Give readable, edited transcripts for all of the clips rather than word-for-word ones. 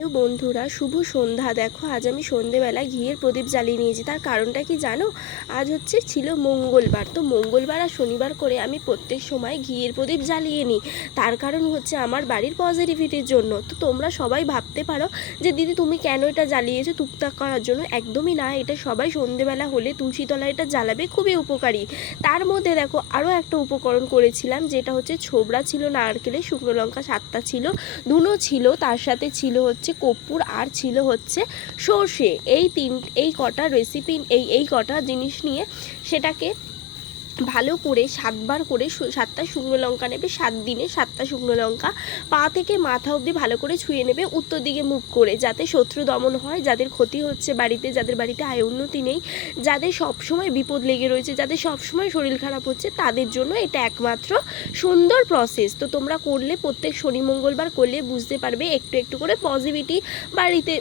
বন্ধুরা, শুভ সন্ধ্যা। দেখো, আজ আমি সন্ধেবেলা ঘিয়ের প্রদীপ জ্বালিয়ে নিয়েছি। তার কারণটা কি জানো? আজ ছিল মঙ্গলবার। তো মঙ্গলবার আর শনিবার করে আমি প্রত্যেক সময় ঘিয়ের প্রদীপ জ্বালিয়ে নিই। তার কারণ হচ্ছে আমার বাড়ির পজিটিভিটির জন্য। তো তোমরা সবাই ভাবতে পারো যে দিদি তুমি কেন এটা জ্বালিয়েছো টুকটাক করার জন্য? একদমই না, এটা সবাই সন্ধেবেলা হলে তুলসী তলায় এটা জ্বালাবে, খুবই উপকারী। তার মধ্যে দেখো আরও একটা উপকরণ করেছিলাম, যেটা হচ্ছে ছোবড়া ছিল, নারকেলের, শুকনো লঙ্কা 7টা ছিল, ধুনো ছিল, তার সাথে ছিল কর্পূর, আর ছিল সর্ষে। এই কটা রেসিপি, এই কটা জিনিস নিয়ে সেটাকে ভালো করে 7বার করে 7টা শুকনো লঙ্কা নেবে। 7 দিনে 7টা শুকনো লঙ্কা পা থেকে মাথা অবধি ভালো করে ছুঁয়ে নেবে, উত্তর দিকে মুখ করে, যাতে শত্রু দমন হয়, যাদের ক্ষতি হচ্ছে বাড়িতে, যাদের বাড়িতে আয় উন্নতি নেই, যাদের সবসময় বিপদ লেগে রয়েছে, যাদের সবসময় শরীর খারাপ হচ্ছে, তাদের জন্য এটা একমাত্র সুন্দর প্রসেস। তো তোমরা করলে, প্রত্যেক শনি মঙ্গলবার করলে বুঝতে পারবে একটু একটু করে পজিটিভিটি বাড়িতে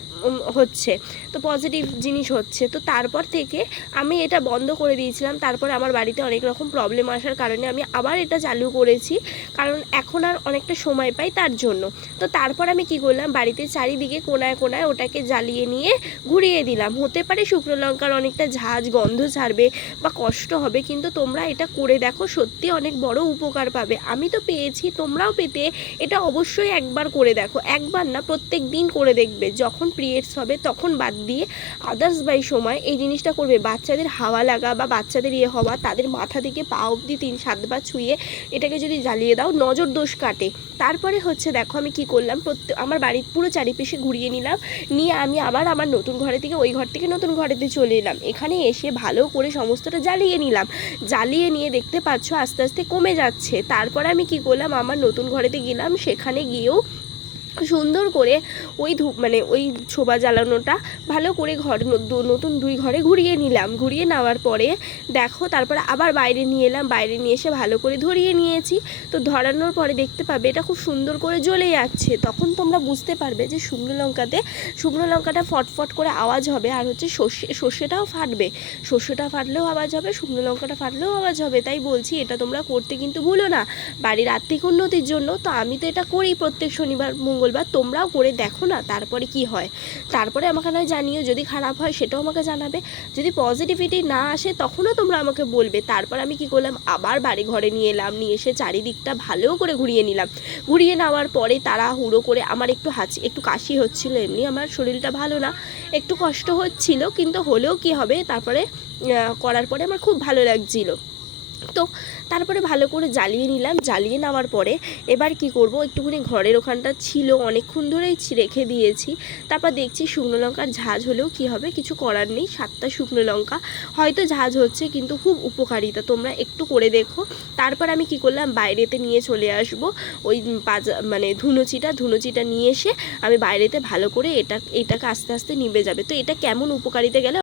হচ্ছে, তো পজিটিভ জিনিস হচ্ছে। তো তারপর থেকে আমি এটা বন্ধ করে দিয়েছিলাম। তারপর আমার বাড়িতে অনেক রকম প্রবলেম আসার কারণে আমি আবার এটা চালু করেছি, কারণ এখন আর অনেকটা সময় পাই তার জন্য। তো তারপর আমি কি করলাম, বাড়িতে চারিদিকে কোনায় কোনায় ওটাকে জ্বালিয়ে নিয়ে ঘুরিয়ে দিলাম। হতে পারে শুকনো লঙ্কার অনেকটা ঝাঁজ গন্ধ ছাড়বে বা কষ্ট হবে, কিন্তু তোমরা এটা করে দেখো, সত্যি অনেক বড় উপকার পাবে। আমি তো পেয়েছি, তোমরাও পেতে এটা অবশ্যই একবার করে দেখো। একবার না, প্রত্যেক দিন করে দেখবে। যখন পিরিয়ডস হবে তখন বাদ দিয়ে আদার্স বাই সময় এই জিনিসটা করবে। বাচ্চাদের হাওয়া লাগা বা বাচ্চাদের হওয়া, তাদের মাথা থেকে পা অবধি 3-7বার ছুঁয়ে এটাকে যদি জ্বালিয়ে দাও, নজর দোষ কাটে। তারপরে দেখো আমি কি করলাম, আমার বাড়ির পুরো চারিপাশে ঘুরিয়ে নিলাম, নিয়ে আমি আবার আমার নতুন ঘরে থেকে ওই ঘর থেকে নতুন ঘরেতে চলে এলাম। এখানে এসে ভালো করে সমস্তটা জ্বালিয়ে নিলাম। জ্বালিয়ে নিয়ে দেখতে পাচ্ছ আস্তে আস্তে কমে যাচ্ছে। তারপরে আমি কি করলাম, আমার নতুন ঘরেতে গেলাম, সেখানে গিয়েও সুন্দর করে ওই ওই ছোবা জ্বালানোটা ভালো করে নতুন 2 ঘরে ঘুরিয়ে নিলাম। ঘুরিয়ে নেওয়ার পরে দেখো, তারপরে আবার বাইরে নিয়ে এলাম, বাইরে নিয়ে এসে ভালো করে ধরিয়ে নিয়েছি। তো ধরানোর পরে দেখতে পাবে এটা খুব সুন্দর করে জ্বলে যাচ্ছে। তখন তোমরা বুঝতে পারবে যে শুকনো লঙ্কাটা ফটফট করে আওয়াজ হবে, আর সর্ষেটাও ফাটবে। সর্ষেটা ফাটলেও আওয়াজ হবে, শুকনো লঙ্কাটা ফাটলেও আওয়াজ হবে। তাই বলছি, এটা তোমরা করতে কিন্তু ভুলো না, বাড়ির আর্থিক উন্নতির জন্য। তো আমি তো এটা করি প্রত্যেক শনিবার মঙ্গলবার, তোমরাও করে দেখো না, তারপরে কি হয়। তারপরে আমাকে নয় জানিও, যদি খারাপ হয় সেটাও আমাকে জানাবে, যদি পজিটিভিটি না আসে তখনও তোমরা আমাকে বলবে। তারপর আমি কি করলাম, আবার বাড়ি ঘরে নিয়ে এলাম, নিয়ে এসে চারিদিকটা ভালো করে ঘুরিয়ে নিলাম। ঘুরিয়ে নেওয়ার পরে তাড়াহুড়ো করে, আমার একটু কাশি হচ্ছিল, এমনি আমার শরীরটা ভালো না, একটু কষ্ট হচ্ছিল, কিন্তু হলেও কি হবে, তারপরে করার পরে আমার খুব ভালো লাগছিল। তো তারপরে ভালো করে জ্বালিয়ে নিলাম। জ্বালিয়ে নেওয়ার পরে এবার কি করব, একটুখানি ঘরের ওখানটা ছিল, অনেকক্ষণ ধরেই রেখে দিয়েছি। তারপর দেখছি শুকনো লঙ্কার ঝাঁজ হলেও কি হবে, কিছু করার নেই। 7টা শুকনো লঙ্কা হয়তো ঝাঁজ হচ্ছে, কিন্তু খুব উপকারিতা, তোমরা একটু করে দেখো। তারপর আমি কি করলাম, বাইরেতে নিয়ে চলে আসব ওই ধুনুচিটা নিয়ে এসে আমি বাইরেতে ভালো করে এটাকে আস্তে আস্তে নিভে যাবে। তো এটা কেমন উপকারিতা গেলে